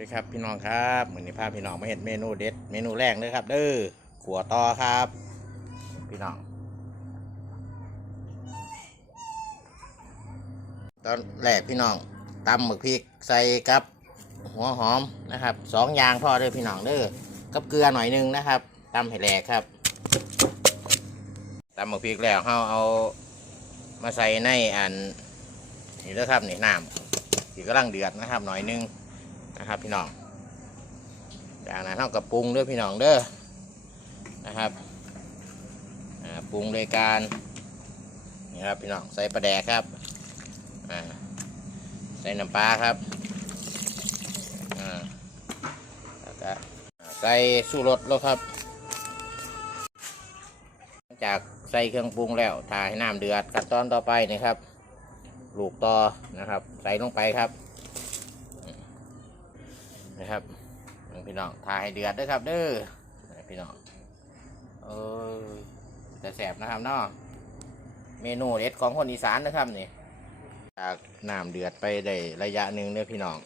ดีครับพี่น้องครับเหมือนนี้พาพี่น้องมาเห็นเมนูเด็ดเมนูแรกเลยครับ เด้อขัวต่อครับ พี่น้อง ตอนแรกพี่น้องตำหมึกพริกใส่กับหัวหอมนะครับสองอย่างพอเด้อพี่น้องเด้อกับเกลือหน่อยหนึงนะครับตำให้แหลกครับตำหมึกพริกแล้วเราเอามาใส่ในอันนี่เด้อครับนี่น้ำที่กำลังเดือดนะครับหน่อยหนึง นะครับพี่น้องจากนั้นเรากับปรุงด้อพี่น้องเด้อนะครับปรุงโดยการนี่ครับพี่น้องใส่ปลาแดกครับใส่น้ำปลาครับแล้วก็ใส่สู้รสแล้วครับ จากใส่เครื่องปรุงแล้วถ่ายให้น้ำเดือดขั้นตอนต่อไปนี่ครับลูกต่อนะครับ ใส่ลงไปครับ นะครับพี่น้องถ่ายให้เดือดด้วยครับเด้อพี่น้องเออจะแสบนะครับเนาะเมนูเด็ดของคนอีสานนะครับนี่จากน้ำเดือดไปได้ระยะหนึ่งเนี่ยพี่น้อง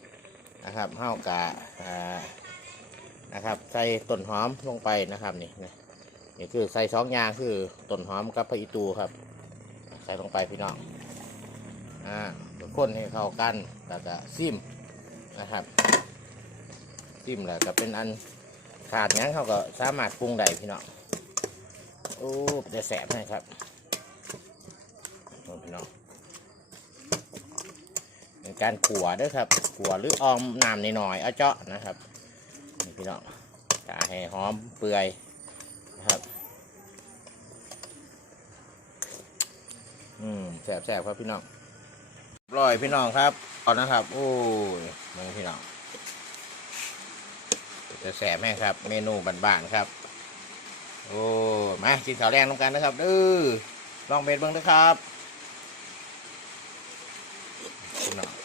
นะครับเฮากะอ่านะครับ ใส่ต้นหอมลงไปนะครับนี่นี่คือใส่สองอย่างคือต้นหอมกับพะอิตูครับ ใส่ลงไปพี่น้องอ่าคนให้เข้ากันแล้วก็ซิมนะครับ ซิมแล้วก็เป็นอันขาดหยังเขาก็สามารถปรุงได้พี่น้องโอ้จะแสบนะครับพี่น้องเป็นการขัวด้วยครับขัวหรือออมน้ำหน่อยๆเอาเจาะนะครับพี่น้องกาให้หอมเปื่อยนะครับอืมแสบๆครับพี่น้องอร่อยพี่น้องครับก่อนนะครับ โอ้ยมึงพี่น้อง จะแสบให้ครับ เมนูบ้านๆครับ โอ้มากินข้าวแรงน้ำกันนะครับเด้อลองเบ็ดเบิ้งนะครับพี่น้อง